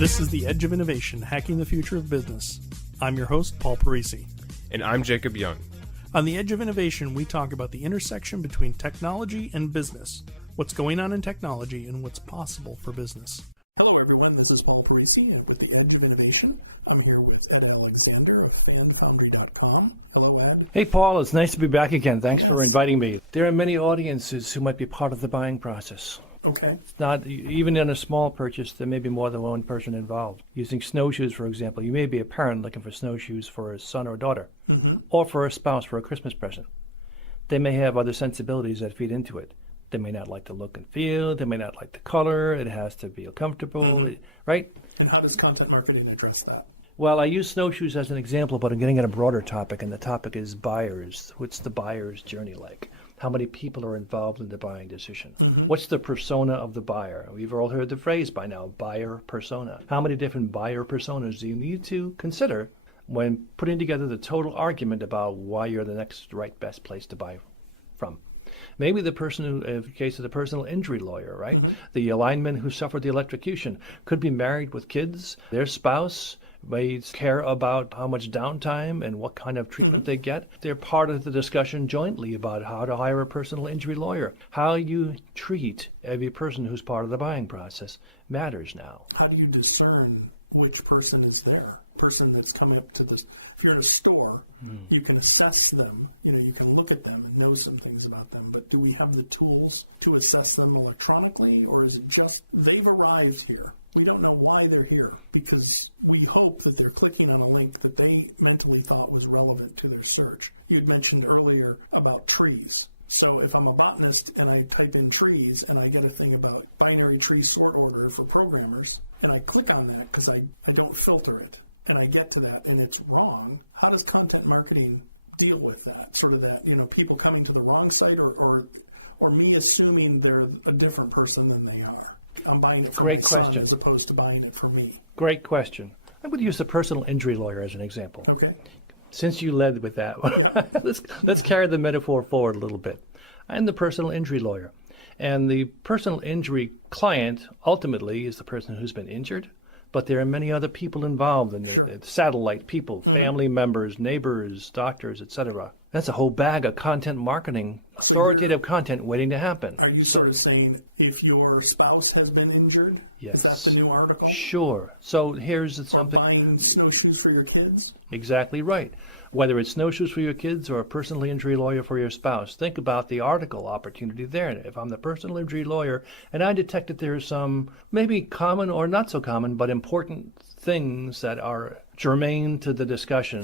This is The Edge of Innovation, Hacking the Future of Business. I'm your host, Paul Parisi. And I'm Jacob Young. On The Edge of Innovation, we talk about the intersection between technology and business, what's going on in technology, and what's possible for business. Hello, everyone. This is Paul Parisi, and with The Edge of Innovation, I'm here with Ed Alexander of FanFoundry.com. Hello, Ed. Hey, Paul. It's nice to be back again. Thanks for inviting me. There are many audiences who might be part of the buying process. Okay. It's not even in a small purchase, there may be more than one person involved. Using snowshoes, for example, you may be a parent looking for snowshoes for a son or daughter, or for a spouse for a Christmas present. They may have other sensibilities that feed into it. They may not like the look and feel. They may not like the color. It has to feel comfortable, right? And how does content marketing address that? Well, I use snowshoes as an example, but I'm getting at a broader topic, and the topic is buyers. What's the buyer's journey like? How many people are involved in the buying decision? What's the persona of the buyer? We've all heard the phrase by now, buyer persona. How many different buyer personas do you need to consider when putting together the total argument about why you're the next right best place to buy from? Maybe the person who, in the case of the personal injury lawyer, right? The lineman who suffered the electrocution could be married with kids. Their spouse may care about how much downtime and what kind of treatment they get. They're part of the discussion jointly about how to hire a personal injury lawyer. How you treat every person who's part of the buying process matters now. How do you discern which person is there? Person that's coming up to this. If you're in a store, you can assess them. You can look at them and know some things about them. But do we have the tools to assess them electronically, or is it just they've arrived here? We don't know why they're here because we hope that they're clicking on a link that they mentally thought was relevant to their search. You'd mentioned earlier about trees. So if I'm a botanist and I type in trees and I get a thing about binary tree sort order for programmers, and I click on that because I don't filter it, and I get to that and it's wrong, how does content marketing deal with that? Sort of that, people coming to the wrong site or me assuming they're a different person than they are. I'm buying it for my son as opposed to buying it for me. Great question. I'm going to use the personal injury lawyer as an example. Okay. Since you led with that one, let's carry the metaphor forward a little bit. I'm the personal injury lawyer, and the personal injury client ultimately is the person who's been injured, but there are many other people involved in it, satellite people, family members, neighbors, doctors, etc. That's a whole bag of content marketing, authoritative content waiting to happen. Are you sort of saying if your spouse has been injured? Yes. Is that the new article? Sure. So here's or buying snowshoes for your kids? Exactly right. Whether it's snowshoes for your kids or a personal injury lawyer for your spouse, think about the article opportunity there. And if I'm the personal injury lawyer and I detect that there are some maybe common or not so common but important things that are germane to the discussion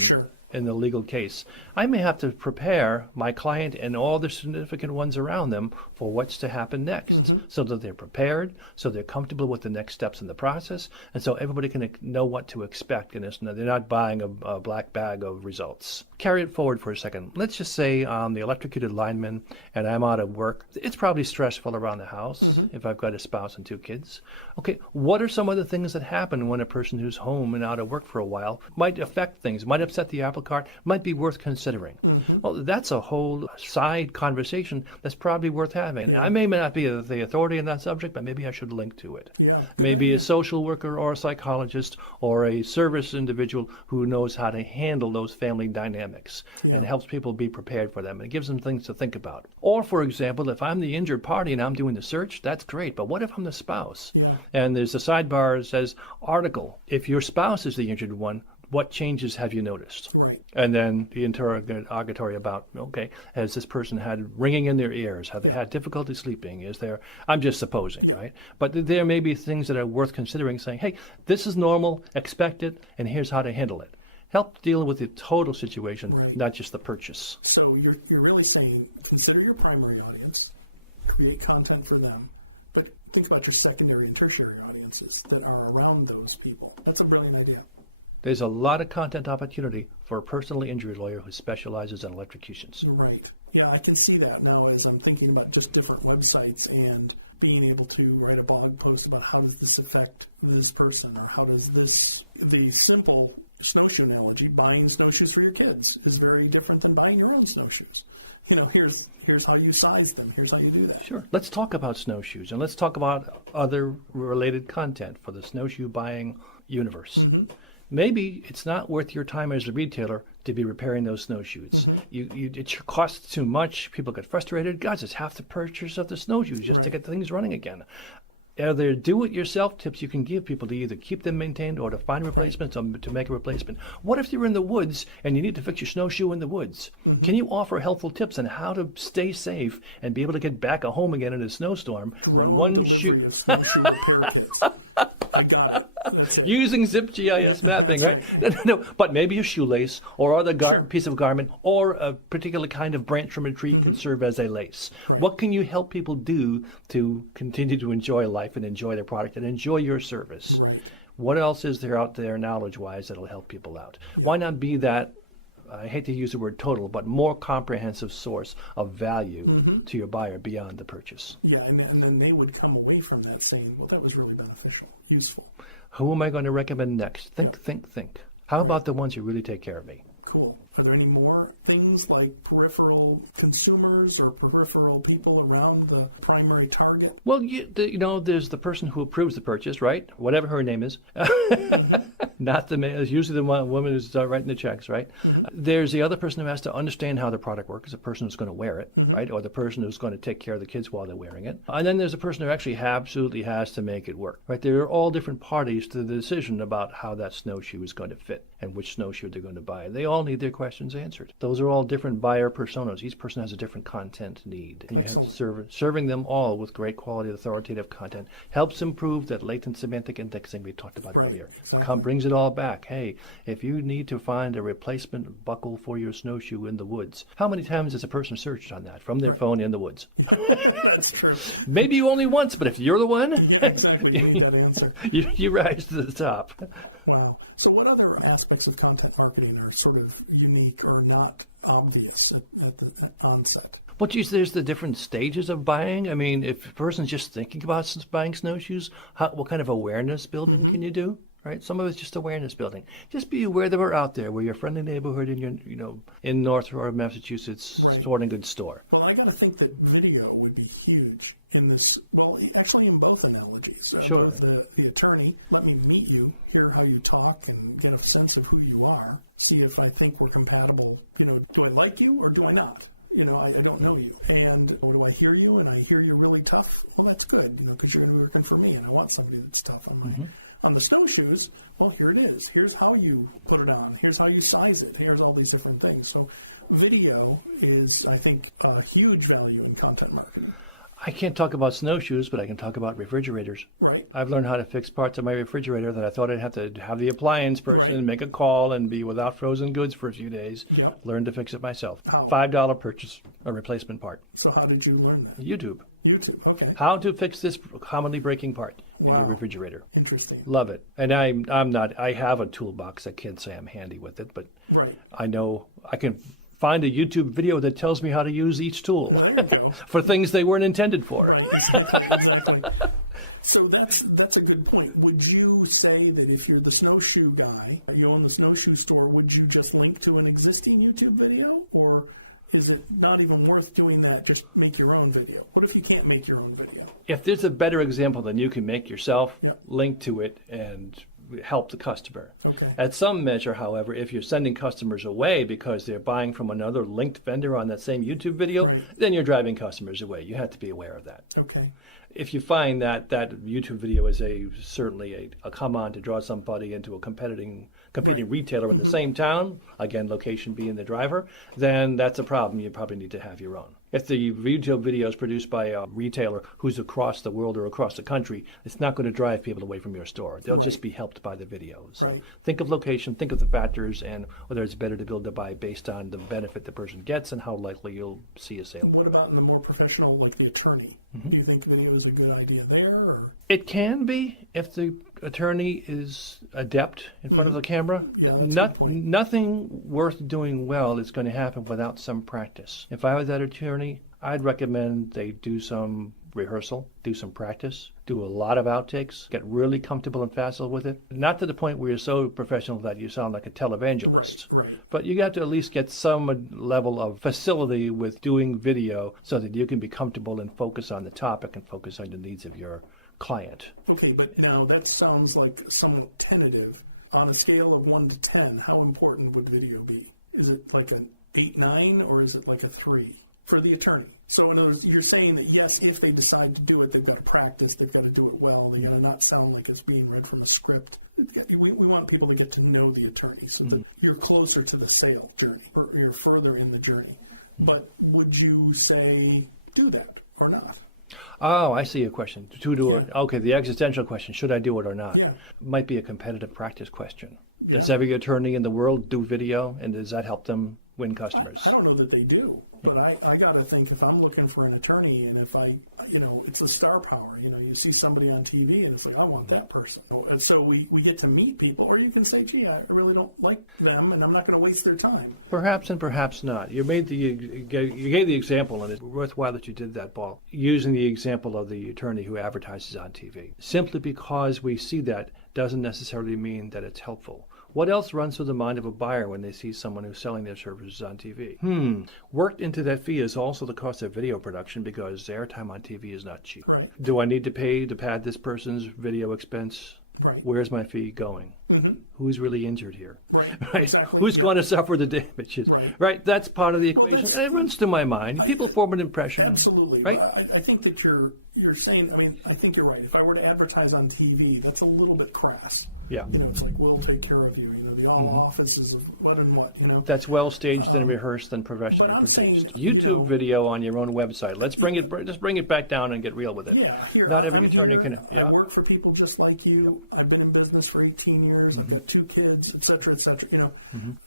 in the legal case, I may have to prepare my client and all the significant ones around them for what's to happen next, so that they're prepared, so they're comfortable with the next steps in the process, and so everybody can know what to expect, and they're not buying a black bag of results. Carry it forward for a second. Let's just say I'm the electrocuted lineman and I'm out of work. It's probably stressful around the house if I've got a spouse and two kids. Okay, what are some other things that happen when a person who's home and out of work for a while might affect things, might upset the apple cart, might be worth considering? Well, that's a whole side conversation that's probably worth having. Yeah. I may not be the authority on that subject, but maybe I should link to it. Yeah, good maybe idea. A social worker or a psychologist or a service individual who knows how to handle those family dynamics and helps people be prepared for them. And it gives them things to think about. Or, for example, if I'm the injured party and I'm doing the search, that's great. But what if I'm the spouse? Yeah. And there's a sidebar that says, article, if your spouse is the injured one, what changes have you noticed? Right. And then the interrogatory about, okay, has this person had ringing in their ears? Have they had difficulty sleeping? Is there, I'm just supposing, right? But there may be things that are worth considering, saying, hey, this is normal, expect it, and here's how to handle it. Help deal with the total situation, not just the purchase. So you're really saying consider your primary audience, create content for them, but think about your secondary and tertiary audiences that are around those people. That's a brilliant idea. There's a lot of content opportunity for a personal injury lawyer who specializes in electrocutions. Right. Yeah, I can see that now as I'm thinking about just different websites and being able to write a blog post about how does this affect this person, or how does this, the simple snowshoe analogy, buying snowshoes for your kids is very different than buying your own snowshoes. Here's how you size them. Here's how you do that. Sure. Let's talk about snowshoes, and let's talk about other related content for the snowshoe buying universe. Mm-hmm. Maybe it's not worth your time as a retailer to be repairing those snowshoes. Mm-hmm. It costs too much. People get frustrated. Guys, it's half the purchase of the snowshoes just Right. to get things running again. Are there do-it-yourself tips you can give people to either keep them maintained or to find replacements or to make a replacement? What if you're in the woods and you need to fix your snowshoe in the woods? Mm-hmm. Can you offer helpful tips on how to stay safe and be able to get back home again in a snowstorm? Drone One delivery shoe- of snowshoe repair kits. I got it. That's it. Using zip GIS Yeah, mapping. that's right. No, but maybe a shoelace or other Sure. piece of garment or a particular kind of branch from a tree can serve as a lace. Right. What can you help people do to continue to enjoy life and enjoy their product and enjoy your service? Right. What else is there out there knowledge-wise that'll help people out? Yeah. Why not be that, I hate to use the word total, but more comprehensive source of value to your buyer beyond the purchase? Yeah, and then they would come away from that saying, well, that was really beneficial, useful. Who am I going to recommend next? Think. How Right. about the ones who really take care of me? Cool. Are there any more things like peripheral consumers or peripheral people around the primary target? Well, there's the person who approves the purchase, right? Whatever her name is. Not the man. It's usually the woman who's writing the checks, right? There's the other person who has to understand how the product works, the person who's going to wear it, right? Or the person who's going to take care of the kids while they're wearing it. And then there's the person who actually absolutely has to make it work, right? There are all different parties to the decision about how that snowshoe is going to fit and which snowshoe they're going to buy. They all need their questions answered. Those are all different buyer personas. Each person has a different content need. And Excellent. Serving them all with great quality, authoritative content helps improve that latent semantic indexing we talked about Right, earlier. exactly. Brings it all back. Hey, if you need to find a replacement buckle for your snowshoe in the woods, how many times has a person searched on that from their Right. phone in the woods? That's true. Maybe only once, but if you're the one, Yeah, exactly. You need that answer. you rise to the top. Wow. So what other aspects of content marketing are sort of unique or not obvious at the onset? Well, geez, there's the different stages of buying. I mean, if a person's just thinking about buying snowshoes, what kind of awareness building can you do? Right, some of it's just awareness building. Just be aware that we're out there. We're your friendly neighborhood in in North Shore of Massachusetts Right. sporting goods store. Well, I got to think that video would be huge in this. Well, actually, in both analogies, both the attorney, let me meet you, hear how you talk, and get a sense of who you are. See if I think we're compatible. Do I like you or do I not? I don't know you. And do I hear you and I hear you're really tough? Well, that's good, because you're going to be working for me and I want somebody that's tough on my, on the snowshoes. Well, here it is. Here's how you put it on. Here's how you size it. Here's all these different things. So video is, I think, a huge value in content marketing. I can't talk about snowshoes, but I can talk about refrigerators. Right. I've learned how to fix parts of my refrigerator that I thought I'd have to have the appliance person Right. make a call and be without frozen goods for a few days. Yep. Learn to fix it myself. How? $5 purchase a replacement part. So how did you learn that? YouTube. YouTube. Okay. How to fix this commonly breaking part in Wow. your refrigerator. Interesting. Love it. And I'm not, I have a toolbox. I can't say I'm handy with it, but Right. I know I can find a YouTube video that tells me how to use each tool There you go. for things they weren't intended for. Right. Exactly. So that's a good point. Would you say that if you're the snowshoe guy, you own the snowshoe store, would you just link to an existing YouTube video, or is it not even worth doing that? Just make your own video. What if you can't make your own video? If there's a better example than you can make yourself, Yep. link to it and help the customer. Okay. At some measure, however, if you're sending customers away because they're buying from another linked vendor on that same YouTube video, Right. then you're driving customers away. You have to be aware of that. Okay. If you find that YouTube video is certainly a come on to draw somebody into a competing Right. retailer in the same town, again, location being the driver, then that's a problem. You probably need to have your own. If the retail video is produced by a retailer who's across the world or across the country, it's not going to drive people away from your store. They'll Right. just be helped by the videos. Right. Think of location, think of the factors, and whether it's better to build or buy based on the benefit the person gets and how likely you'll see a sale. What about in the more professional, like the attorney? Do you think video is a good idea there, or? It can be if the attorney is adept in front of the camera. Yeah, that's a good point. Nothing worth doing well is going to happen without some practice. If I was that attorney, I'd recommend they do some rehearsal, do some practice, do a lot of outtakes, get really comfortable and facile with it. Not to the point where you're so professional that you sound like a televangelist. Right. But you got to at least get some level of facility with doing video so that you can be comfortable and focus on the topic and focus on the needs of your client. Okay, but now that sounds like somewhat tentative. On a scale of 1 to 10, how important would video be? Is it like an 8, 9, or is it like a 3 for the attorney? So in other words, you're saying that yes, if they decide to do it, they've got to practice, they've got to do it well, they got to not sound like it's being read from a script. We want people to get to know the attorney so that you're closer to the sale journey, or you're further in the journey. But would you say do that or not? Oh, I see your question. To do it. Okay, the existential question, should I do it or not? Yeah. Might be a competitive practice question. Yeah. Does every attorney in the world do video, and does that help them win customers? I don't know that they do, but I got to think if I'm looking for an attorney and if it's a star power, you see somebody on TV and it's like, I want that person. And so we get to meet people, or you can say, gee, I really don't like them and I'm not going to waste their time. Perhaps and perhaps not. You gave the example, and it's worthwhile that you did that, Paul, using the example of the attorney who advertises on TV. Simply because we see that doesn't necessarily mean that it's helpful. What else runs through the mind of a buyer when they see someone who's selling their services on TV? Worked into that fee is also the cost of video production, because airtime on TV is not cheap. Right. Do I need to pay to pad this person's video expense? Right. Where's my fee going? Who's really injured here? Right. Exactly. Who's going to suffer the damages? Right. That's part of the equation. Well, it runs to my mind. People form an impression. Absolutely. Right? But I think that you're saying, I think you're right. If I were to advertise on TV, that's a little bit crass. Yeah. It's like, we'll take care of you, the all offices of what and what, That's well staged and rehearsed and professional. But I'm saying, YouTube video on your own website. Let's bring it back down and get real with it. Yeah, I'm here. I work for people just like you. I've been in business for 18 years. I've got 2 kids, et cetera, et cetera.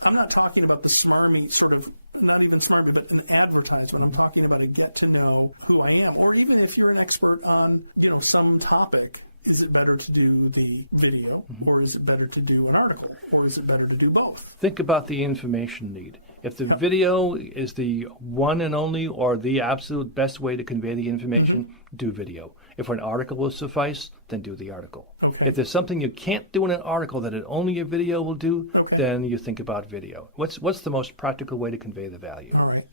I'm not talking about the smarmy sort of, not even smarmy, but an advertisement. I'm talking about a get to know who I am. Or even if you're an expert on, some topic, is it better to do the video, or is it better to do an article, or is it better to do both? Think about the information need. If the video is the one and only or the absolute best way to convey the information, do video. If an article will suffice, then do the article. Okay. If there's something you can't do in an article that only a video will do, then you think about video. What's the most practical way to convey the value? All right.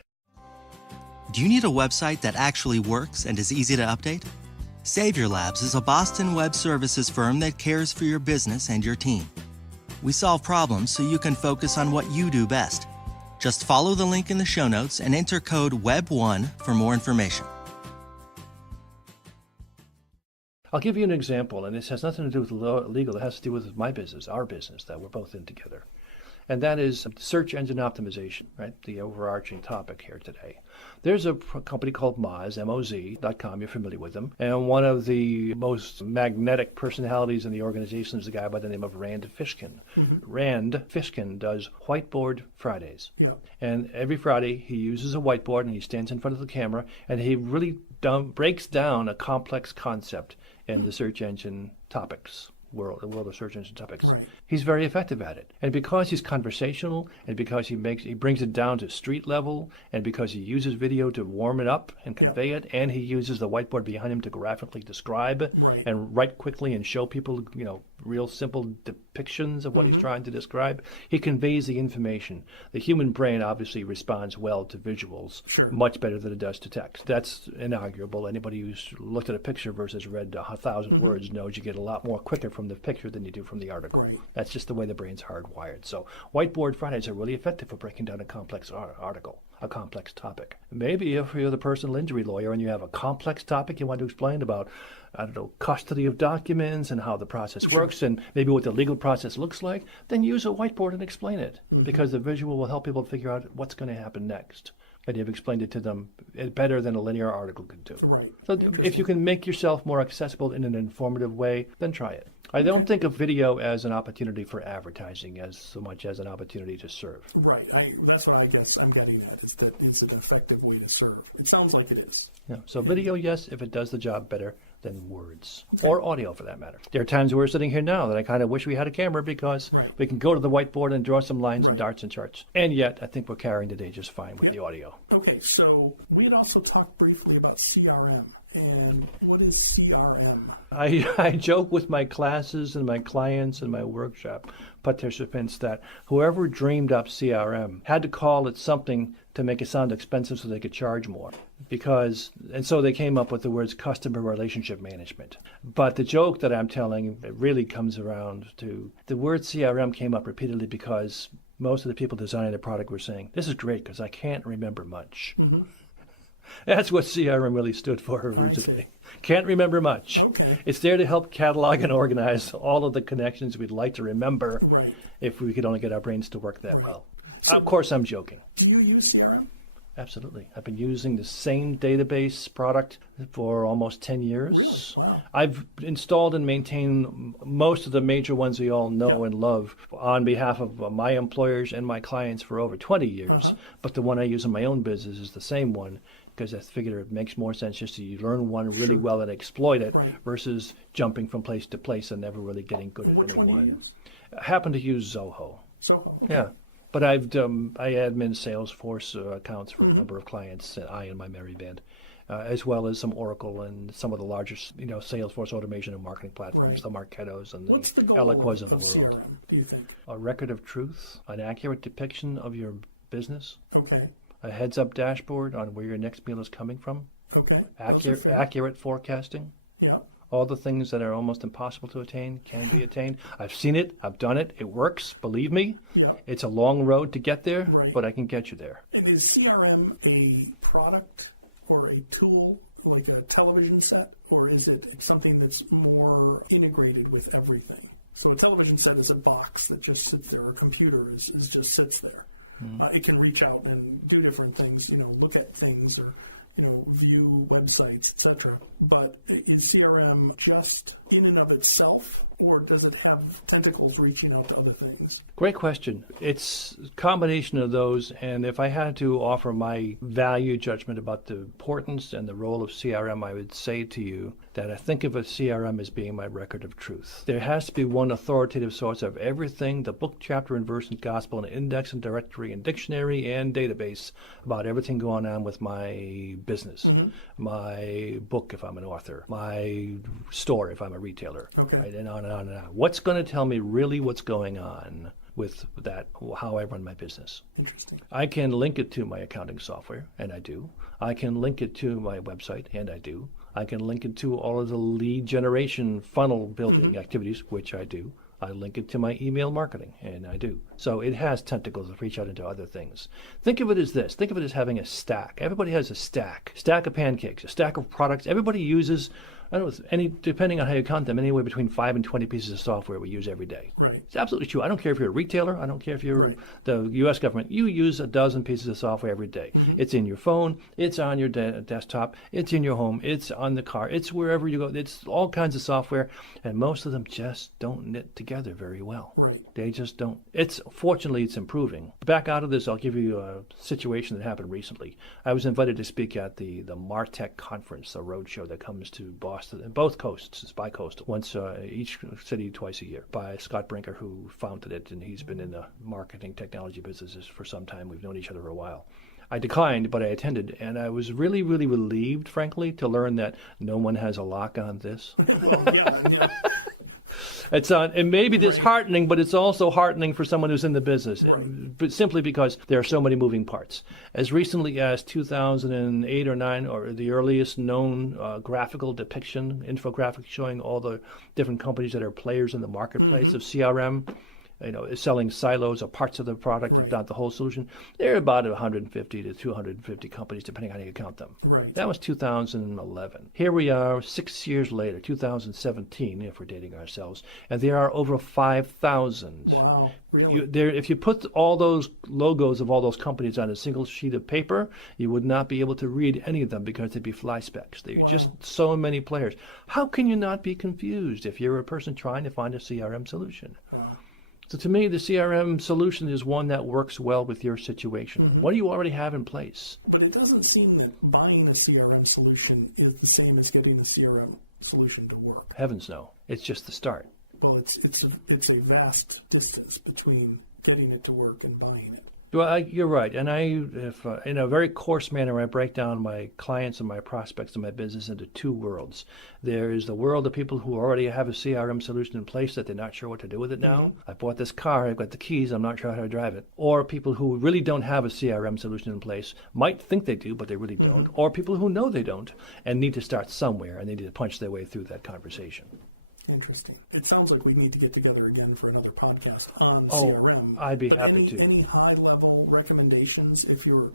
Do you need a website that actually works and is easy to update? Savior Labs is a Boston web services firm that cares for your business and your team. We solve problems so you can focus on what you do best. Just follow the link in the show notes and enter code WEB1 for more information. I'll give you an example, and this has nothing to do with legal. It has to do with my business, our business that we're both in together. And that is search engine optimization, right? The overarching topic here today. There's a company called Moz, Moz.com. You're familiar with them. And one of the most magnetic personalities in the organization is a guy by the name of Rand Fishkin. Rand Fishkin does Whiteboard Fridays. Yep. And every Friday he uses a whiteboard and he stands in front of the camera and he really breaks down a complex concept in the search engine topics. The world of search engine topics. Right. He's very effective at it. And because he's conversational, and because he brings it down to street level, and because he uses video to warm it up and convey it, and he uses the whiteboard behind him to graphically describe it, and write quickly and show people, real simple depictions of what he's trying to describe, he conveys the information. The human brain obviously responds well to visuals, much better than it does to text. That's inarguable. Anybody who's looked at a picture versus read 1,000 words knows you get a lot more quicker from the picture than you do from the article. Right. That's just the way the brain's hardwired. So Whiteboard Fridays are really effective for breaking down a complex article, a complex topic. Maybe if you're the personal injury lawyer and you have a complex topic you want to explain about, custody of documents and how the process works and maybe what the legal process looks like, then use a whiteboard and explain it, because the visual will help people figure out what's going to happen next. And you've explained it to them better than a linear article could do. Right. So Interesting. If you can make yourself more accessible in an informative way, then try it. I don't think of video as an opportunity for advertising as so much as an opportunity to serve. Right. That's what I guess I'm getting at, is that is an effective way to serve. It sounds like it is. Yeah. So video, yes, if it does the job better than words, Okay. or audio for that matter. There are times we're sitting here now that I kind of wish we had a camera because Right. we can go to the whiteboard and draw some lines Right. and darts and charts. And yet, I think we're carrying today just fine with Yep. the audio. Okay, so we had also talked briefly about CRM. And what is CRM? I joke with my classes and my clients and my workshop participants that whoever dreamed up CRM had to call it something to make it sound expensive so they could charge more. And so they came up with the words customer relationship management. But the joke that I'm telling, it really comes around to the word CRM came up repeatedly because most of the people designing the product were saying, this is great because I can't remember much. Mm-hmm. That's what CRM really stood for. I see. Can't remember much. Okay. It's there to help catalog and organize all of the connections we'd like to remember Right. if we could only get our brains to work that Right. well. So Of course, I'm joking. do you use CRM? Absolutely. I've been using the same database product for almost 10 years. Really? Wow. I've installed and maintained most of the major ones we all know Yep. and love on behalf of my employers and my clients for over 20 years. Uh-huh. But the one I use in my own business is the same one because I figure it makes more sense just to learn one really Sure. well and exploit it Right. versus jumping from place to place and never really getting good at Which what one do you you want. use? I happen to use Zoho. Zoho. Okay. Yeah. But I admin Salesforce accounts for a number of clients, I and my merry band, as well as some Oracle and some of the largest, Salesforce automation and marketing platforms, Right. the Marketos and What's the goal Eloquas of the world. CRM, do you think? A record of truth, an accurate depiction of your business, Okay. a heads-up dashboard on where your next meal is coming from, Okay. Those are fair. accurate forecasting. Yeah. All the things that are almost impossible to attain can be attained. I've seen it. I've done it. It works. Believe me. Yep. It's a long road to get there, Right. but I can get you there. And is CRM a product or a tool like a television set, or is it something that's more integrated with everything? So a television set is a box that just sits there, or a computer is just sits there. It can reach out and do different things, look at things or, view websites, etc. But is CRM just in and of itself, or does it have tentacles reaching out to other things? Great question. It's a combination of those, and if I had to offer my value judgment about the importance and the role of CRM, I would say to you that I think of a CRM as being my record of truth. There has to be one authoritative source of everything, the book, chapter, and verse and gospel, and index and directory and dictionary and database about everything going on with my business, my book if I'm an author, my store if I'm a retailer, Okay. right, and on and on and on. What's going to tell me really what's going on with that, how I run my business? Interesting. I can link it to my accounting software, and I do. I can link it to my website, and I do. I can link it to all of the lead generation funnel building activities, which I do. I link it to my email marketing, and I do. So it has tentacles that reach out into other things. Think of it as this. Think of it as having a stack. Everybody has a stack of pancakes, a stack of products. Everybody uses, I don't know, depending on how you count them, anywhere between 5 and 20 pieces of software we use every day. Right. It's absolutely true. I don't care if you're a retailer. I don't care if you're Right. the U.S. government. You use a dozen pieces of software every day. It's in your phone. It's on your desktop. It's in your home. It's on the car. It's wherever you go. It's all kinds of software, and most of them just don't knit together very well. Right. They just don't. Fortunately, it's improving. Back out of this, I'll give you a situation that happened recently. I was invited to speak at the MarTech conference, the roadshow that comes to Boston and both coasts. It's bi-coastal, once each city twice a year, by Scott Brinker, who founded it, and he's been in the marketing technology businesses for some time. We've known each other for a while. I declined, but I attended, and I was really, really relieved, frankly, to learn that no one has a lock on this. Well, yeah. It's and maybe disheartening, but it's also heartening for someone who's in the business. Right. But simply because there are so many moving parts. As recently as 2008 or 9, or the earliest known graphical depiction, infographic showing all the different companies that are players in the marketplace of CRM, selling silos or parts of the product, Right. not the whole solution. There are about 150 to 250 companies, depending on how you count them. Right. That was 2011. Here we are 6 years later, 2017, if we're dating ourselves, and there are over 5,000. Wow. Really? If you put all those logos of all those companies on a single sheet of paper, you would not be able to read any of them because they'd be fly specks. There are just so many players. How can you not be confused if you're a person trying to find a CRM solution? Wow. So to me, the CRM solution is one that works well with your situation. What do you already have in place? But it doesn't seem that buying a CRM solution is the same as getting a CRM solution to work. Heavens no. It's just the start. Well, it's a vast distance between getting it to work and buying it. Well, you're right. And if in a very coarse manner, I break down my clients and my prospects and my business into two worlds. There's the world of people who already have a CRM solution in place that they're not sure what to do with it now. I bought this car, I've got the keys, I'm not sure how to drive it. Or people who really don't have a CRM solution in place, might think they do, but they really don't. Or people who know they don't and need to start somewhere and they need to punch their way through that conversation. Interesting. It sounds like we need to get together again for another podcast on CRM. I'd be but happy to. any high level recommendations if you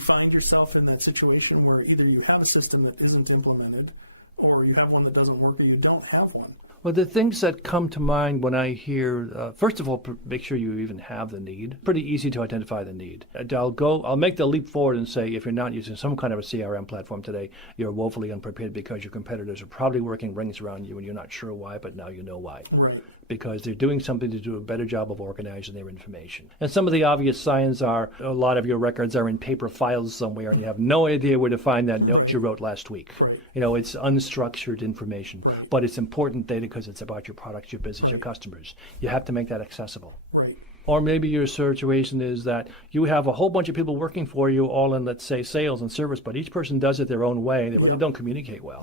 find yourself in that situation where either you have a system that isn't implemented or you have one that doesn't work or you don't have one? Well, the things that come to mind when I hear, first of all, make sure you even have the need. Pretty easy to identify the need. And I'll make the leap forward and say, if you're not using some kind of a CRM platform today, you're woefully unprepared because your competitors are probably working rings around you and you're not sure why, but now you know why. Right. Because they're doing something to do a better job of organizing their information. And some of the obvious signs are a lot of your records are in paper files somewhere and you have no idea where to find that note you wrote last week. Right. It's unstructured information. Right. But it's important data because it's about your products, your business, your customers. You have to make that accessible. Right. Or maybe your situation is that you have a whole bunch of people working for you, all in, let's say, sales and service, but each person does it their own way. They really don't communicate well.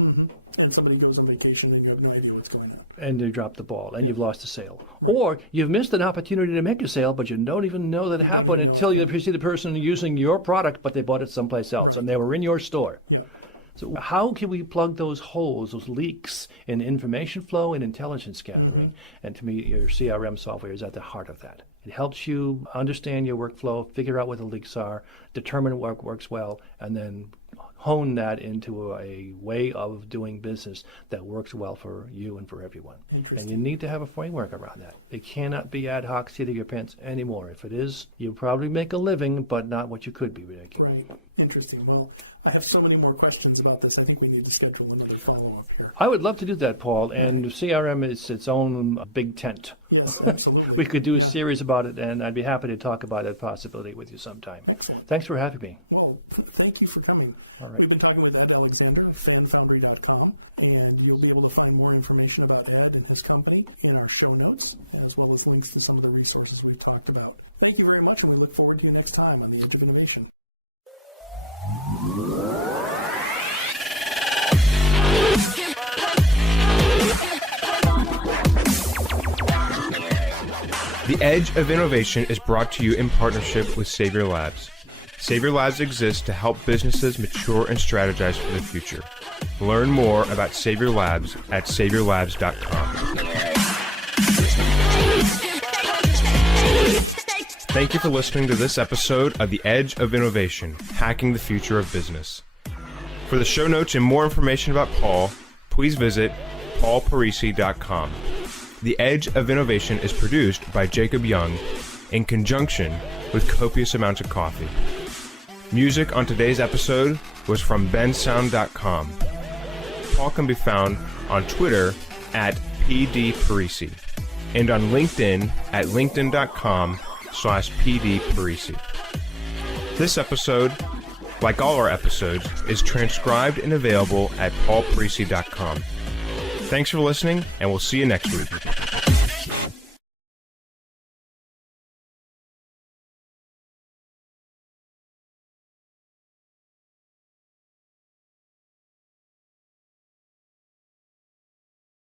And somebody goes on vacation and you have no idea what's going on. And they drop the ball, and you've lost a sale. Right. Or you've missed an opportunity to make a sale, but you don't even know that it happened until you see the person using your product, but they bought it someplace else, and they were in your store. Yeah. So how can we plug those holes, those leaks in information flow and intelligence gathering? And to me, your CRM software is at the heart of that. It helps you understand your workflow, figure out what the leaks are, determine what works well, and then hone that into a way of doing business that works well for you and for everyone. Interesting. And you need to have a framework around that. It cannot be ad hoc, seat of your pants anymore. If it is, you probably make a living, but not what you could be making. Right. Interesting. Well, I have so many more questions about this. I think we need to schedule another follow-up here. I would love to do that, Paul. And CRM is its own big tent. Yes, absolutely. We could do a series about it, and I'd be happy to talk about that possibility with you sometime. Excellent. Thanks for having me. Well, thank you for coming. We've been talking with Ed Alexander of fanfoundry.com, and you'll be able to find more information about Ed and his company in our show notes, as well as links to some of the resources we've talked about. Thank you very much, and we look forward to you next time on The Edge of Innovation. The Edge of Innovation is brought to you in partnership with Savior Labs. Savior Labs exists to help businesses mature and strategize for the future. Learn more about Savior Labs at saviorlabs.com. Thank you for listening to this episode of The Edge of Innovation, Hacking the Future of Business. For the show notes and more information about Paul, please visit paulparisi.com. The Edge of Innovation is produced by Jacob Young in conjunction with copious amounts of coffee. Music on today's episode was from bensound.com. Paul can be found on Twitter at pdparisi and on LinkedIn at linkedin.com/pdparisi. This episode, like all our episodes, is transcribed and available at paulparisi.com. Thanks for listening, and we'll see you next week.